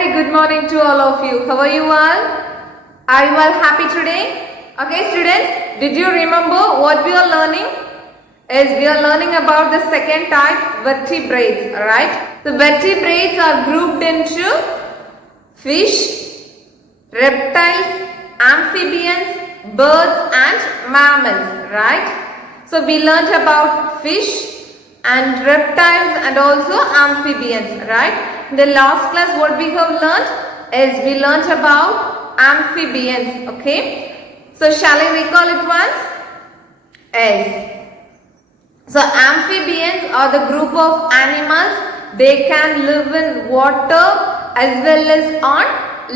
very good morning to all of you. How are you all? Are you all happy today? Okay students, did you remember what we are learning? We are learning about the second type, vertebrates, alright? The vertebrates are grouped into fish, reptiles, amphibians, birds and mammals, right? So we learnt about fish and reptiles and also amphibians, right? In the last class what we have learnt is we learnt about amphibians, okay? So shall I recall it once? Yes. So amphibians are the group of animals. They can live in water as well as on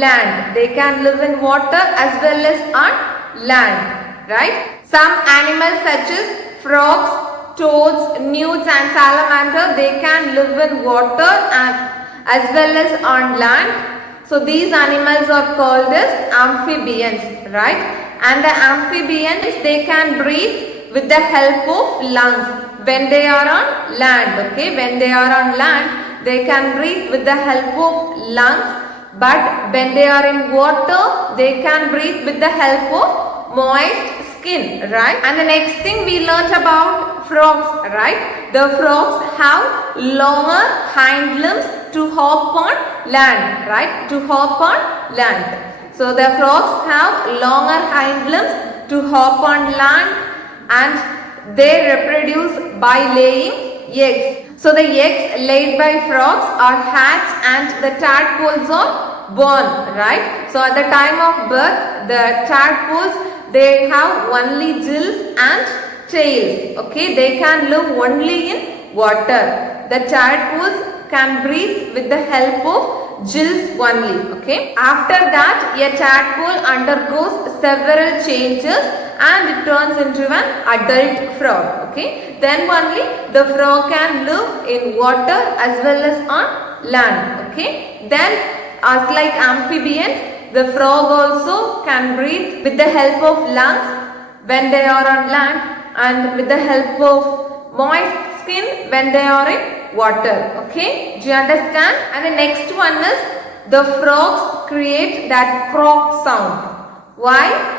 land. They can live in water as well as on land, right? Some animals such as frogs, toads, newts and salamander, they can live in water and as well as on land. So these animals are called as amphibians, right? And the amphibians, they can breathe with the help of lungs when they are on land, okay? When they are on land, they can breathe with the help of lungs, but when they are in water, they can breathe with the help of moist skin, right? And the next thing we learnt about frogs, right? The frogs have longer hind limbs to hop on land, right? To hop on land. So the frogs have longer hind limbs to hop on land and they reproduce by laying eggs. So the eggs laid by frogs are hatched and the tadpoles are born, right? So at the time of birth, the tadpoles, they have only gills and tails, okay? They can live only in water. The tadpoles can breathe with the help of gills only, okay? After that, a tadpole undergoes several changes and it turns into an adult frog, okay? Then only the frog can live in water as well as on land, okay? Then as like amphibians, the frog also can breathe with the help of lungs when they are on land and with the help of moist skin when they are in water, okay? Do you understand? And the next one is the frogs create that croak sound. Why?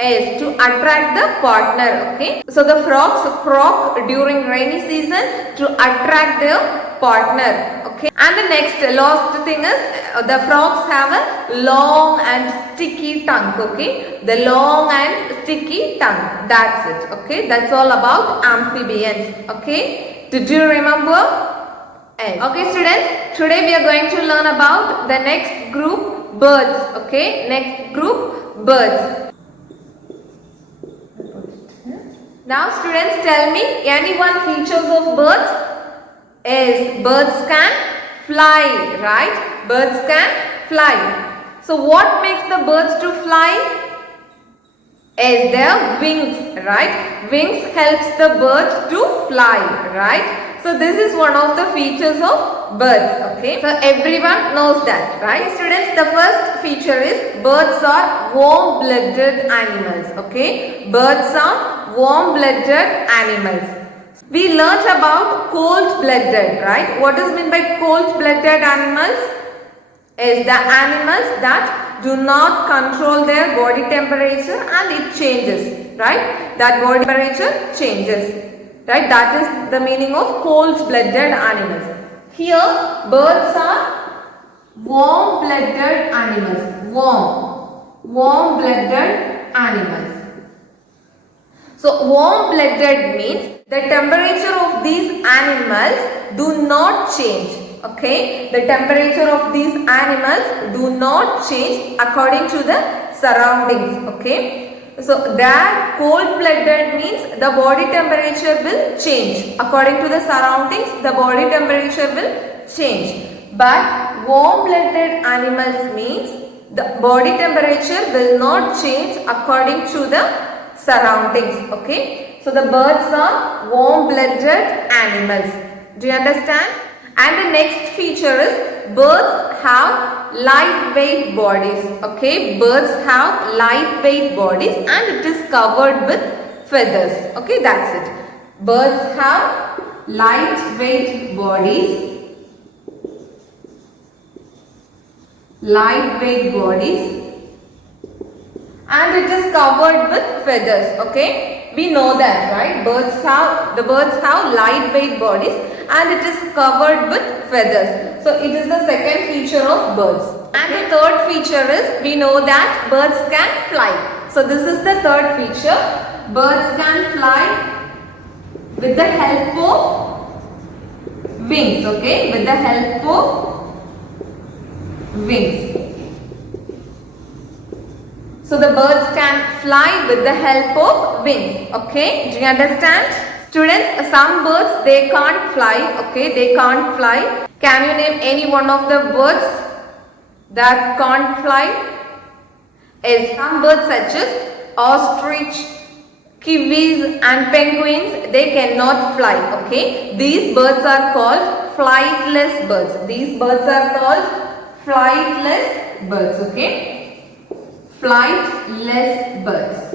Is to attract the partner, okay? So the frogs croak during rainy season to attract their partner, okay? And the next last thing is the frogs have a long and sticky tongue, okay? The long and sticky tongue, that's it, okay? That's all about amphibians, okay? Did you remember? Yes. Okay students, today we are going to learn about the next group, birds, okay? Next group, birds. Now students, tell me any one features of birds is birds can fly, right? Birds can fly. So what makes the birds to fly? Is their wings, right? Wings helps the birds to fly, right? So this is one of the features of birds, okay? So everyone knows that, right? Students, the first feature is birds are warm-blooded animals, okay? Birds are warm-blooded animals. We learnt about cold-blooded, right? What is meant by cold-blooded animals? Is the animals that do not control their body temperature and it changes, right? That body temperature changes. Right, that is the meaning of cold-blooded animals. Here, birds are warm-blooded animals. Warm-blooded animals. So, warm-blooded means the temperature of these animals do not change. Okay, the temperature of these animals do not change according to the surroundings. Okay. So that cold-blooded means the body temperature will change. According to the surroundings, the body temperature will change. But warm-blooded animals means the body temperature will not change according to the surroundings. Okay. So the birds are warm-blooded animals. Do you understand? And the next feature is birds have lightweight bodies, okay? Birds have lightweight bodies and it is covered with feathers, okay? That's it. Birds have lightweight bodies lightweight bodies, and it is covered with feathers. Okay, we know that, right? The birds have lightweight bodies and it is covered with feathers. So it is the second feature of birds. And the third feature is, we know that birds can fly. So this is the third feature. Birds can fly with the help of wings. Okay, with the help of wings. So the birds can fly with the help of wings. Okay, do you understand? Students, some birds, they can't fly. Okay, they can't fly. Can you name any one of the birds that can't fly? Yes, some birds such as ostrich, kiwis and penguins, they cannot fly. Okay, these birds are called flightless birds. These birds are called flightless birds. Okay, flightless birds.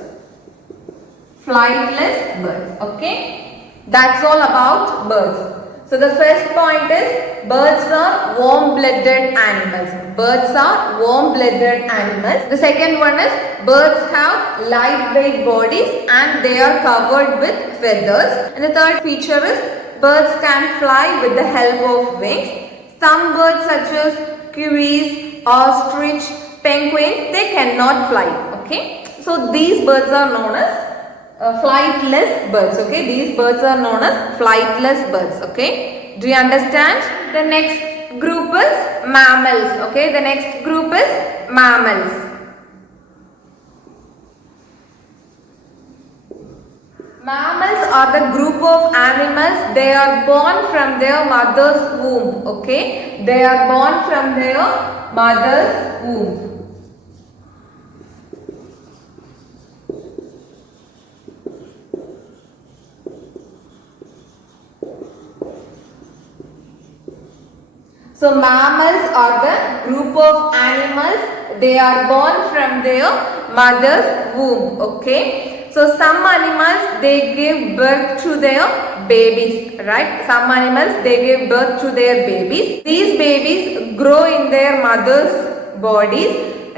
Flightless birds. Okay, that's all about birds. So the first point is, birds are warm-blooded animals. Birds are warm-blooded animals. The second one is, birds have lightweight bodies and they are covered with feathers. And the third feature is, birds can fly with the help of wings. Some birds such as kiwis, ostrich, penguins, they cannot fly. Okay, so these birds are known as flightless birds. Okay, these birds are known as flightless birds. Okay, do you understand? The next group is mammals. Okay, the next group is mammals. Mammals are the group of animals. They are born from their mother's womb. Okay, they are born from their mother's womb. So mammals are the group of animals. They are born from their mother's womb. Okay. So some animals, they give birth to their babies, right? Some animals, they give birth to their babies. These babies grow in their mother's bodies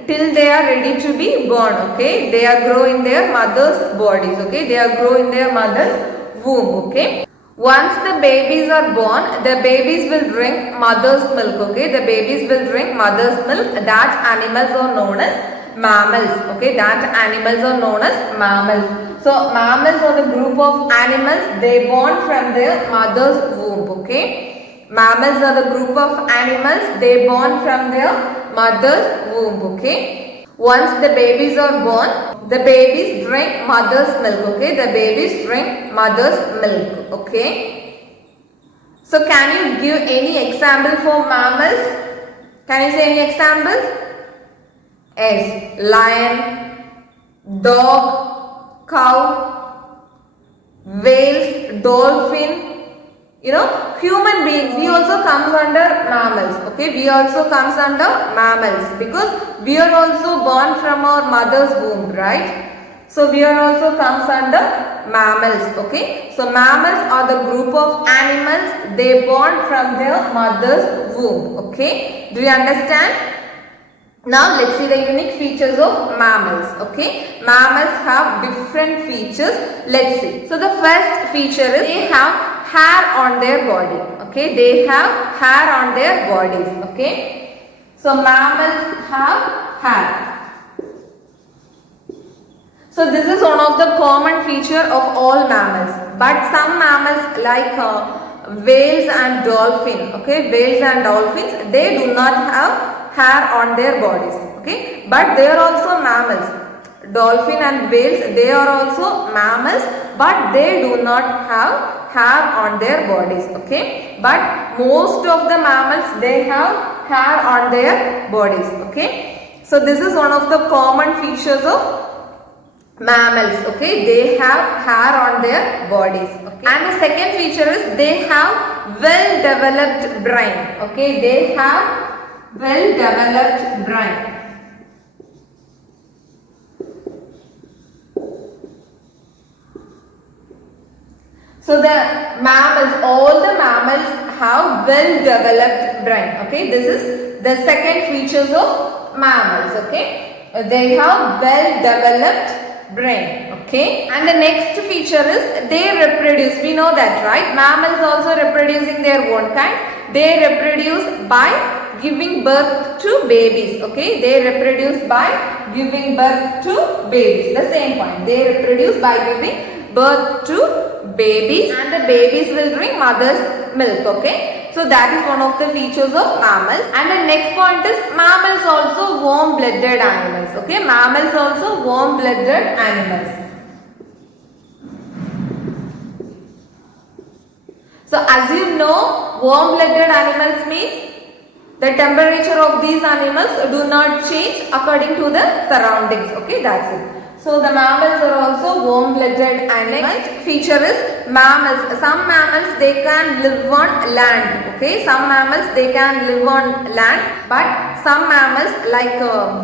till they are ready to be born. Okay. They are grow in their mother's bodies. Okay. They are grow in their mother's womb. Okay. Once the babies are born, the babies will drink mother's milk. Okay, the babies will drink mother's milk. That animals are known as mammals. Okay, that animals are known as mammals. So mammals are the group of animals. They born from their mother's womb. Okay, mammals are the group of animals. They born from their mother's womb. Okay, once the babies are born, the babies drink mother's milk. Okay, the babies drink mother's milk. Okay, so can you give any example for mammals? Can you say any examples? Yes, lion, dog, cow, whales, dolphin. You know, human beings, we also comes under mammals. Okay, we also comes under mammals because we are also born from our mother's womb, right? So we are also comes under mammals. Okay, so mammals are the group of animals. They born from their mother's womb. Okay, do you understand? Now let's see the unique features of mammals. Okay, mammals have different features. Let's see. So the first feature is, they have hair on their body. Okay, they have hair on their bodies. Okay, so mammals have hair. So this is one of the common feature of all mammals. But some mammals like whales and dolphin. Okay, whales and dolphins, they do not have hair on their bodies. Okay, but they are also mammals. Dolphin and whales, they are also mammals, but they do not have hair on their bodies. Okay, but most of the mammals, they have hair on their bodies. Okay, so this is one of the common features of mammals. Okay, they have hair on their bodies. Okay, and the second feature is, they have well developed brain. Okay, they have well developed brain. So the mammals, all the mammals have well developed brain. Okay, this is the second features of mammals. Okay, they have well developed brain. Okay, and the next feature is they reproduce. We know that, right? Mammals also reproducing their own kind. They reproduce by giving birth to babies. Okay, they reproduce by giving birth to babies. The same point, they reproduce by giving birth to babies, and the babies will drink mother's milk. Okay, so that is one of the features of mammals. And the next point is mammals also warm-blooded animals. Okay, mammals also warm-blooded animals. So as you know, warm-blooded animals means the temperature of these animals do not change according to the surroundings. Okay, that's it. So the mammals are also warm-blooded animals. Next feature is mammals. Some mammals they can live on land. Okay, some mammals they can live on land, but some mammals like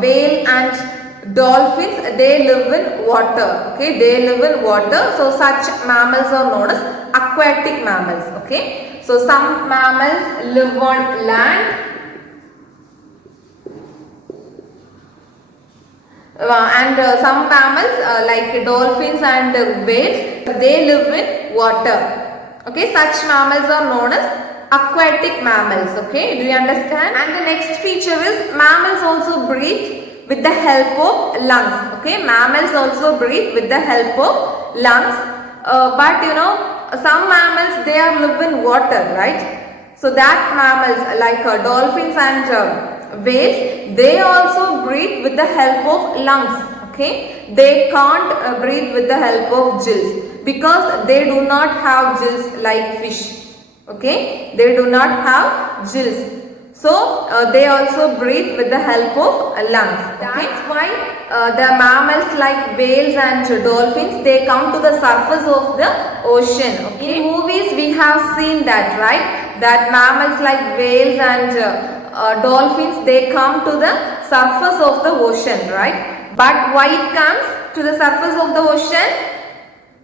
whale and dolphins they live in water. Okay, they live in water. So such mammals are known as aquatic mammals. Okay, so some mammals live on land. And some mammals like dolphins and whales they live in water. Okay, such mammals are known as aquatic mammals. Okay, do you understand? And the next feature is mammals also breathe with the help of lungs. Okay, mammals also breathe with the help of lungs, but you know some mammals they are live in water, right? So that mammals like dolphins and whales they also breathe with the help of lungs. Okay, they can't breathe with the help of gills because they do not have gills like fish. Okay, they do not have gills, so they also breathe with the help of lungs. Okay? That's why the mammals like whales and dolphins they come to the surface of the ocean. Okay, in movies we have seen that, right? That mammals like whales and dolphins they come to the surface of the ocean, right? But why it comes to the surface of the ocean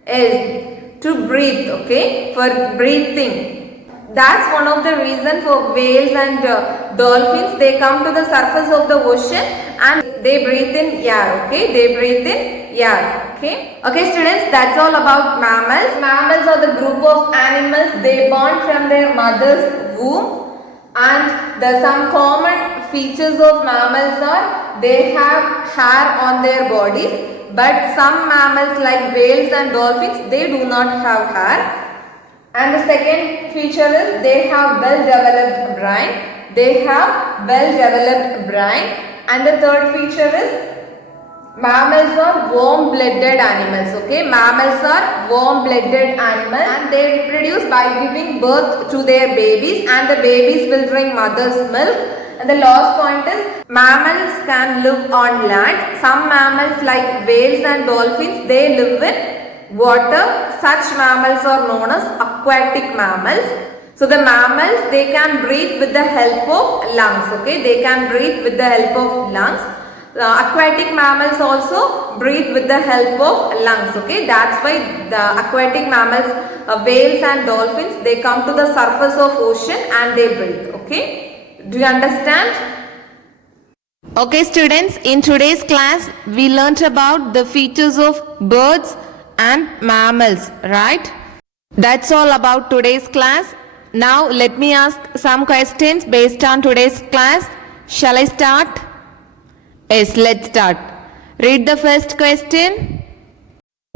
is to breathe. Okay, for breathing. That's one of the reason for whales and dolphins they come to the surface of the ocean and they breathe in air. Okay, they breathe in air. Okay students, that's all about mammals. Mammals are the group of animals they born from their mother's womb. And the some common features of mammals are they have hair on their bodies, but some mammals like whales and dolphins they do not have hair. And the second feature is they have well developed brain. They have well developed brain. And the third feature is mammals are warm-blooded animals. Okay, mammals are warm-blooded animals and they reproduce by giving birth to their babies, and the babies will drink mother's milk. And the last point is mammals can live on land. Some mammals like whales and dolphins they live in water. Such mammals are known as aquatic mammals. So the mammals they can breathe with the help of lungs. Okay, they can breathe with the help of lungs. Aquatic mammals also breathe with the help of lungs. Okay, that's why the aquatic mammals, whales and dolphins, they come to the surface of ocean and they breathe. Okay, do you understand? Okay students, in today's class we learnt about the features of birds and mammals, right? That's all about today's class. Now let me ask some questions based on today's class. Shall I start? Yes, let's start. Read the first question.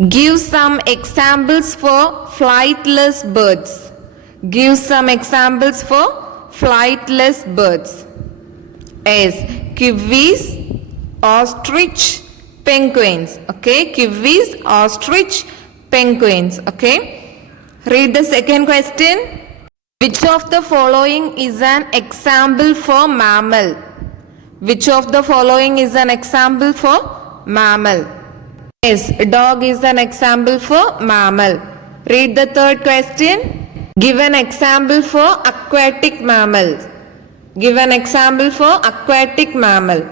Give some examples for flightless birds. Give some examples for flightless birds. Yes, kiwis, ostrich, penguins. Okay, kiwis, ostrich, penguins. Okay. Read the second question. Which of the following is an example for mammal? Which of the following is an example for mammal? Yes, dog is an example for mammal. Read the third question. Give an example for aquatic mammal. Give an example for aquatic mammal.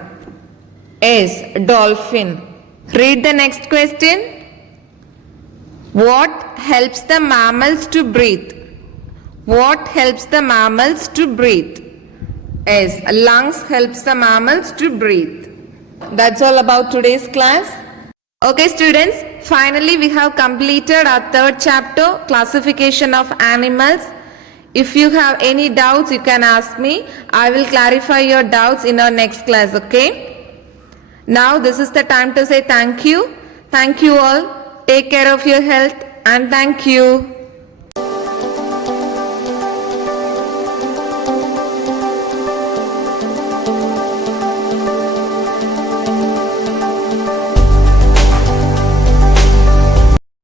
Yes, dolphin. Read the next question. What helps the mammals to breathe? What helps the mammals to breathe? Yes, lungs helps the mammals to breathe. That's all about today's class. Okay students, finally we have completed our third chapter, classification of animals. If you have any doubts, you can ask me. I will clarify your doubts in our next class, okay? Now this is the time to say thank you. Thank you all. Take care of your health and thank you.